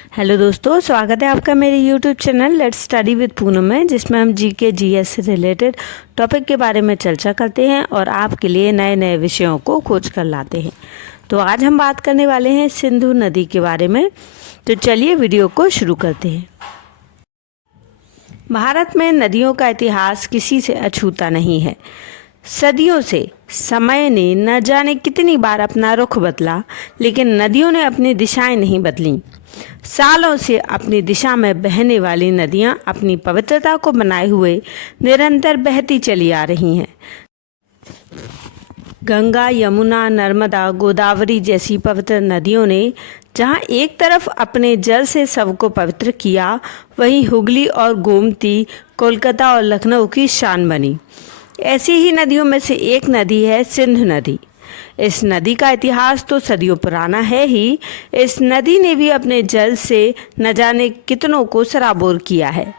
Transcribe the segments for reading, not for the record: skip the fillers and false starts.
Hello दोस्तों, स्वागत है आपका मेरे YouTube channel let's study with Poonam में, जिसमें हम जीके जीएस से रिलेटेड टॉपिक के बारे में चर्चा करते हैं और आपके लिए नए नए विषयों को खोज कर लाते हैं। तो आज हम बात करने वाले हैं सिंधु नदी के बारे में। तो चलिए वीडियो को शुरू करते हैं। भारत में नदियों का इतिहास किसी से अछूता नहीं है। सदियों से समय ने न जाने कितनी बार अपना रुख बदला, लेकिन नदियों ने अपनी दिशाएं नहीं बदलीं। सालों से अपनी दिशा में बहने वाली नदियां अपनी पवित्रता को बनाए हुए निरंतर बहती चली आ रही हैं। गंगा, यमुना, नर्मदा, गोदावरी जैसी पवित्र नदियों ने जहां एक तरफ अपने जल से सबको पवित्र किया, वहीं हुगली और गोमती कोलकाता और लखनऊ की शान बनी। ऐसी ही नदियों में से एक नदी है सिंधु नदी। इस नदी का इतिहास तो सदियों पुराना है ही। इस नदी ने भी अपने जल से न जाने कितनों को सराबोर किया है।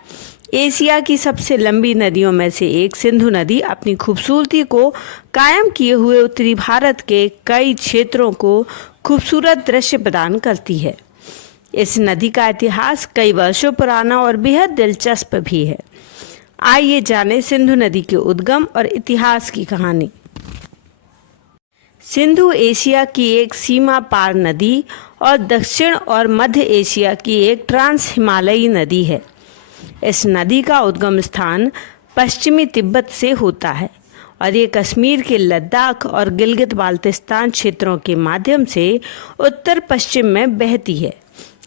एशिया की सबसे लंबी नदियों में से एक सिंधु नदी अपनी खूबसूरती को कायम किए हुए उत्तरी भारत के कई क्षेत्रों को खूबसूरत दृश्य प्रदान करती है। इस नदी का इतिहास कई वर्षों पुराना और बेहद दिलचस्प भी है। आइए जानें सिंधु नदी के उद्गम और इतिहास की कहानी। सिंधु एशिया की एक सीमा पार नदी और दक्षिण और मध्य एशिया की एक ट्रांस हिमालयी नदी है। इस नदी का उद्गम स्थान पश्चिमी तिब्बत से होता है और ये कश्मीर के लद्दाख और गिलगित बाल्टिस्तान क्षेत्रों के माध्यम से उत्तर पश्चिम में बहती है।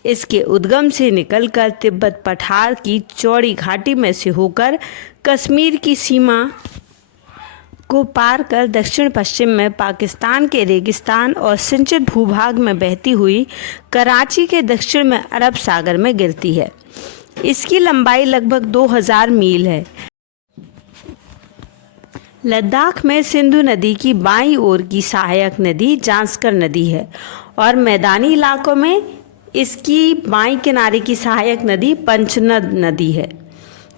इसके उद्गम से निकलकर तिब्बत पठार की चौड़ी घाटी में से होकर कश्मीर की सीमा को पार कर दक्षिण पश्चिम में पाकिस्तान के रेगिस्तान और सिंचित भूभाग में बहती हुई कराची के दक्षिण में अरब सागर में गिरती है। इसकी लंबाई लगभग 2000 मील है। लद्दाख में सिंधु नदी की बाईं ओर की सहायक नदी जांस्कर नदी है और मैदानी इलाकों में इसकी बाईं किनारे की सहायक नदी पंचनद नदी है,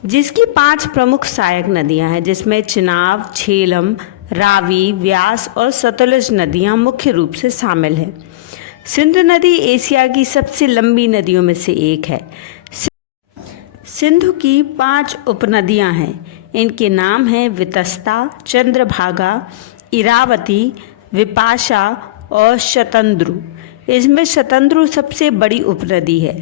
जिसकी 5 प्रमुख सहायक नदियां हैं, जिसमें चिनाब, झेलम, रावी, व्यास और सतलुज नदियां मुख्य रूप से शामिल हैं। सिंधु नदी एशिया की सबसे लंबी नदियों में से एक है। सिंधु की 5 उपनदियां हैं। इनके नाम हैं वितस्ता, चंद्रभागा, इरावती, विपाशा और शतंद्रु। इसमें शतंद्रु सबसे बड़ी उपनदी है।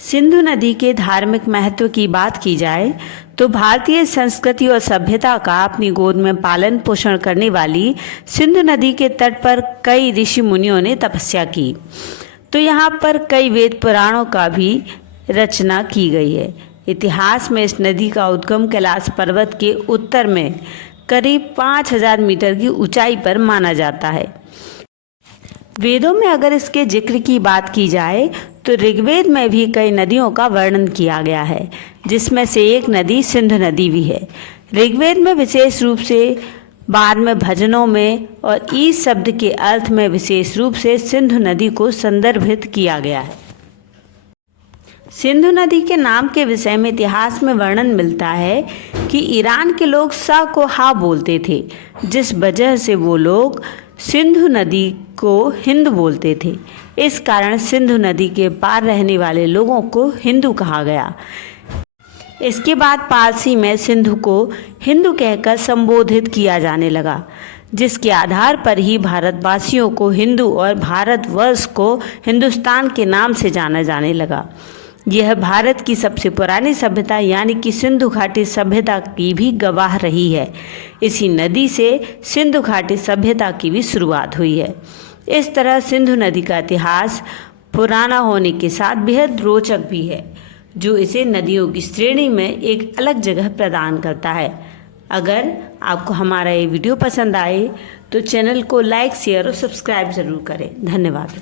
सिंधु नदी के धार्मिक महत्व की बात की जाए तो भारतीय संस्कृति और सभ्यता का अपनी गोद में पालन पोषण करने वाली सिंधु नदी के तट पर कई ऋषि मुनियों ने तपस्या की। तो यहाँ पर कई वेद पुराणों का भी रचना की गई है। इतिहास में इस नदी का उद्गम कैलाश पर्वत के उत्तर में करीब 5000 मीटर की ऊंचाई पर माना जाता है। वेदों में अगर इसके जिक्र की बात की जाए तो ऋग्वेद में भी कई नदियों का वर्णन किया गया है, जिसमें से एक नदी सिंधु नदी भी है। ऋग्वेद में विशेष रूप से 12वें भजनों में और ईश शब्द के अर्थ में विशेष रूप से सिंधु नदी को संदर्भित किया गया है। सिंधु नदी के नाम के विषय में इतिहास में वर्णन मिलता है कि ईरान के लोग सा को हा बोलते थे, जिस वजह से वो लोग सिंधु नदी को हिंद बोलते थे। इस कारण सिंधु नदी के पार रहने वाले लोगों को हिंदू कहा गया। इसके बाद पारसी में सिंधु को हिंदू कहकर संबोधित किया जाने लगा, जिसके आधार पर ही भारतवासियों को हिंदू और भारतवर्ष को हिंदुस्तान के नाम से जाना जाने लगा। यह भारत की सबसे पुरानी सभ्यता यानी कि सिंधु घाटी सभ्यता की भी गवाह रही है। इसी नदी से सिंधु घाटी सभ्यता की भी शुरुआत हुई है। इस तरह सिंधु नदी का इतिहास पुराना होने के साथ बेहद रोचक भी है, जो इसे नदियों की श्रेणी में एक अलग जगह प्रदान करता है। अगर आपको हमारा ये वीडियो पसंद आए तो चैनल को लाइक, शेयर और सब्सक्राइब ज़रूर करें। धन्यवाद।